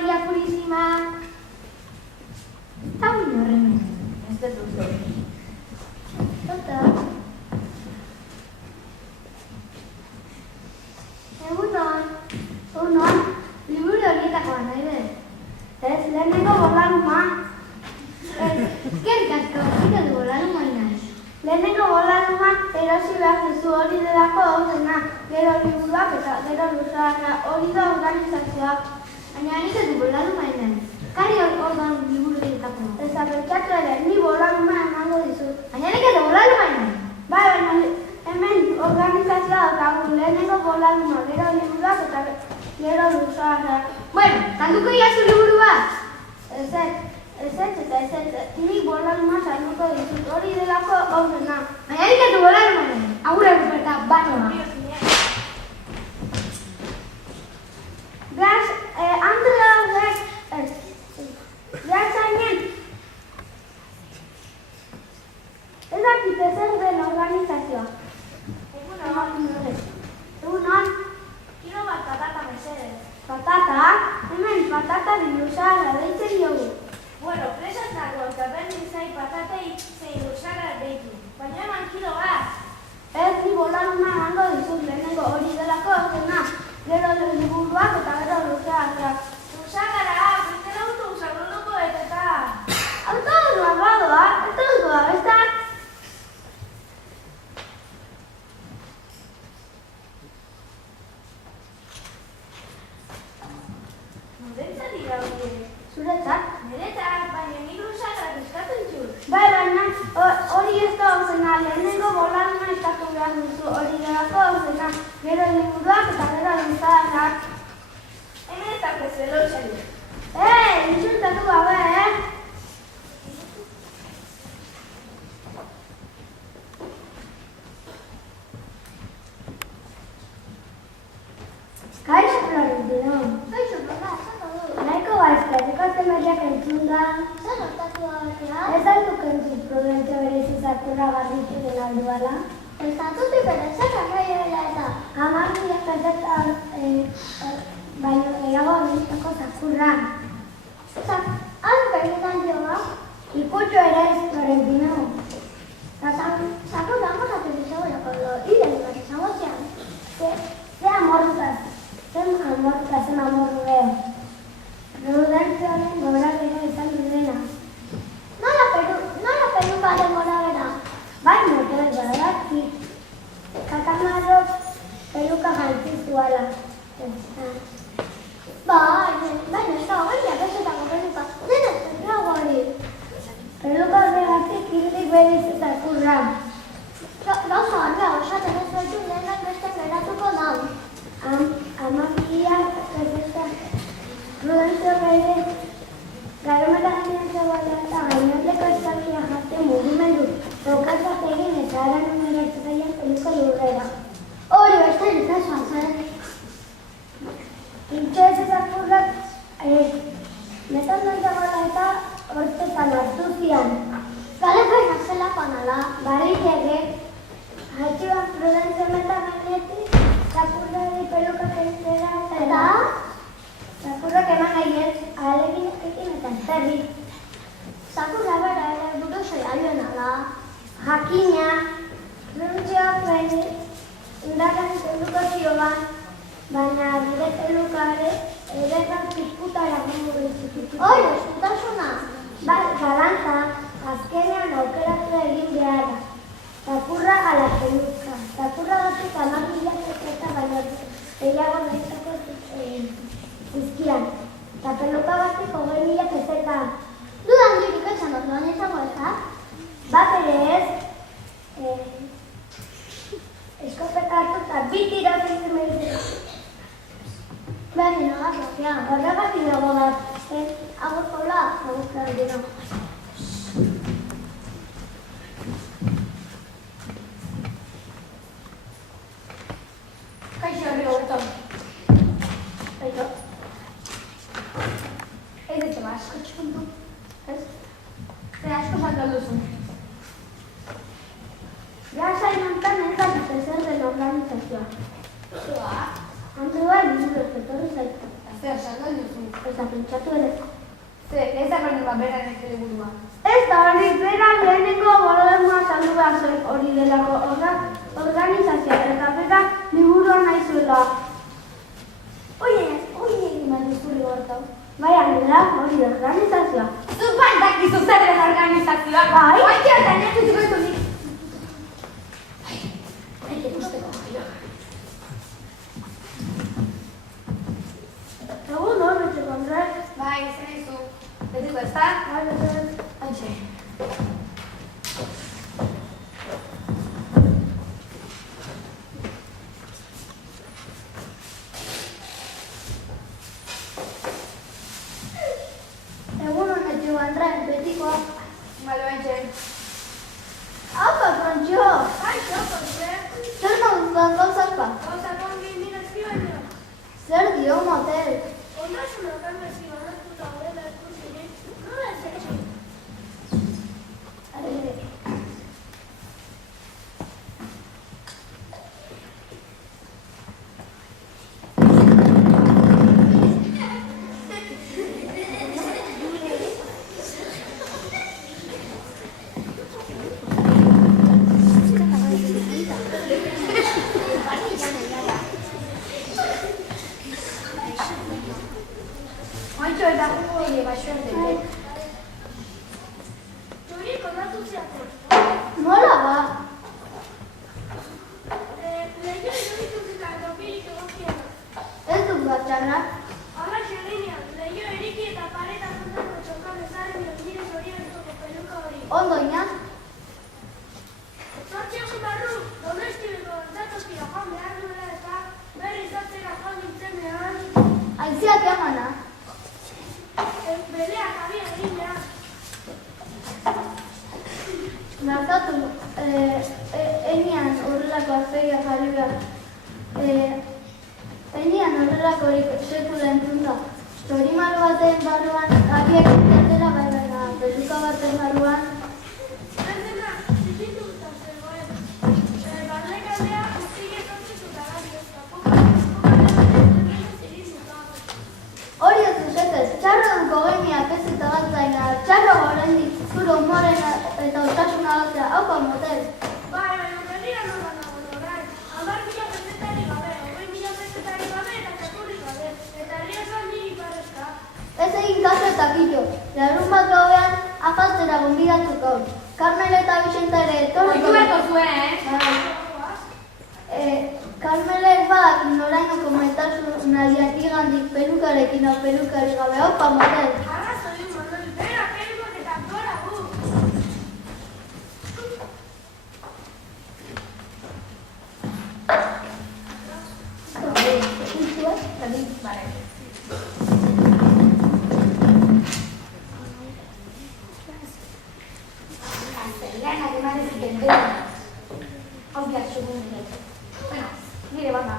María Purísima. Está muy horrendo. Este es un sol. Egunon, liburu horietakoa nahi dut. Ez, lehenengo bolaluma. Eskerrik asko, zire du bolaluma inaz. Lehenengo bolaluma erosi behar duzu hori delako gauzena. Gero liburuak eta gero luzarra hori da organizazioa. Baina nik ez du bolaluma inaz. Kari orduan liburu horietakoa. Ez aprotxatu ere, ni bolaluma emango dizut. Baina nik ez du bolaluma inaz. Bai, baina hemen organizazioa daukagun lehenengo bolaluma, gero liburuak eta gero luzarra. Bueno, salduko iazu liburu bat? Ez, ni bolaluma salduko dizut hori delako gauzena. Baina nik ez du bolaluma inaz. Agure Ruperta, banoa. Andrea horrek, behar zainen, ez dakit ezer den organizazioa. Egunon. Kilo bat patata mesedez. Patata? Hemen patata diluzarra deitzen diogu. Bueno, presaz nago eta berdin zai patatei zein luzarra deitu. Baina eman kilo bat. Ez ni bolaluma emango dizut lehenengo hori delako gauzena. Gero liburuak eta gero luzarrak. Luzarra, bizten autobusak lortuko eta. Autobusua badoa, ez dut bestak. Norentzat dira hori? Zuretzat? Niretzat, baina nik luzarrak eskatzen txut. Bai, baina hori ez da gauzena, lehenengo bolaluma eskatu behar duzu hori delako gauzena. Gero liburuak eta gero luzarrak. Hemen ez dakez zelotxari. Insultatu gabe, Kaixo Florentino. Kaixo, papa, zako du. Nahiko baizkateko temeriak entzun da. Zer hortatu da? Ez alduk entzun Prudentzio berezi zakurra barritu den alduala. Ez datutik bere zer arraioela eta. Amarriak pesetan, baino gehiago benitako zakurra. Hau berritan joa? Ikutxo ere ez Florentino. Zakurra amorratu dizagoelako do, hilen bat izango zian. Ze amorrutaz. Zen amorru geho. Prudentzioaren gora bera izan dudena. Nola peruka den gora bera? Bai, motel, badatzi. Kakamarrok peruka jantzizuala. Baina ez da horiak ezetako peruka. Zena zerra hori. Peruka horregatik hildik beriz zakurra. Gauza horrela osaten ez betu lehenak beste geratuko da. Amakia Prudentzio bere garometa ginen zegoela eta gainoteko estalkia jarte mugimendu daukazak egin eta ara numeratzu gaian peluko lurrera. Hori beste ditazua zen. Intxo ez ezakurrak metan duen zegoela eta hortzetan hartu zian. Galeko inazelakoan ala. Bariteke, haitxuan Prudentzio meta gainetik zakurrari pelukak eztera eta zakurrak eman gaiez ahalegin ekin eta zerri. Zakurra bera ere buruzoi alioen ala. Jakina, Prudentzioak behin indakan peluko zioban, baina gure pelukare erekan zizputara gongo behizikitik. Hoi, eskutasuna! Bai, galanta, azkenean aukeratu egin beharra. Zakurra ala peluka. Zakurra batzuk amarrilak eta baina gehiago nahizako zizkian. Eta peluka batzuk 20.000 ezeta. Dudan dirik esan orduan izango eta? Bat ere ez, eskopeta hartu eta bitira zintzen behitzen. Baina nagoa, Sofia. Horregatik nago bat. Agur Paula, agur Florentino. Kaixo herri horretan. Kaixo. Ez dut asko txukuntu. Ez? Ze asko saltan duzu. Gasa inontan ez dakit ezer den organizazioa. Zua? Andrua liburu etorri zaitu. zer, salgai duzu. Eta pentsatu ere. Ez da berdin bat beran ez burua. Ez da hori, beran lehenengo gobernua saldu behar zuen hori delako organizazioa. Eta bera liburua nahi zuela. Oie, egin bat duzuri gortau. Bai, aldera, hori organizazioa. Zuk bantak izu zer den organizazioa. Bai. Oitia, eta netu zikoitu nik. Egun hor, betxeko Andre. Bai, zen izu. Betiko ez da? Bai, betxeko. Hantxe. Egun honetxeko Andre, betikoa. Malo hantxe. Apa, Frantxo! Kaixo, Jose. Zer moduzan gauzakpa? Gauzak ongi mirazki baina. Zer dio motel? Ondasun okamezi banatuta horrela ikusirik, nola ez etxe? Ointxo eta jugo hori baixoarte. Zuri kontatu ziatzen. Nola ba? Lehio irudituta topirik egokiena. Ez dut bat txarrak. Hala xerinean, lehio eriki eta pareta kontako txokan ezaren nire zorientoko peluka hori. Ondo ina? Zortzi egun barru, domestibiko dantzatokira joan behar duela eta berri zatzera joan nintzenean, Aiziak emana. beleak abia egin behar. Nartatu, enian horrelako azpegia jarri behar. Enian horrelakorik sekula entzunda. Zorimal baten barruan, abiak dela bai baina, peluka baten barruan. Ez dena, zikituta zegoen. Barnekaldea guztiek ontzituta gari ez Hori ez duzetez, txarro duko gemiak ez eta batzaina, txarro gorendik zure humoren eta ostasuna batzea, haupa motel. Bai, baina berrira nola nagoen orain. 10.000 pezetari gabe, 20.000 pezetari gabe eta txakurrik gabe. Eta herriazan niri parezka. Ez egin kaso eta kilo, larun bat gauean afaltzera gonbidatzuk hau. Carmel eta Vicenta ere etorriko. Oitueko zuen, Carmelek bat noraino komentasun nahiak igandik pelukarekin o pelukari gabe, haupa motel. Arrazo du, Manuel, bera pelukak eta gora gu. Castellanak ematen zuten dena. Hau behar txugun. Bueno, nire bata.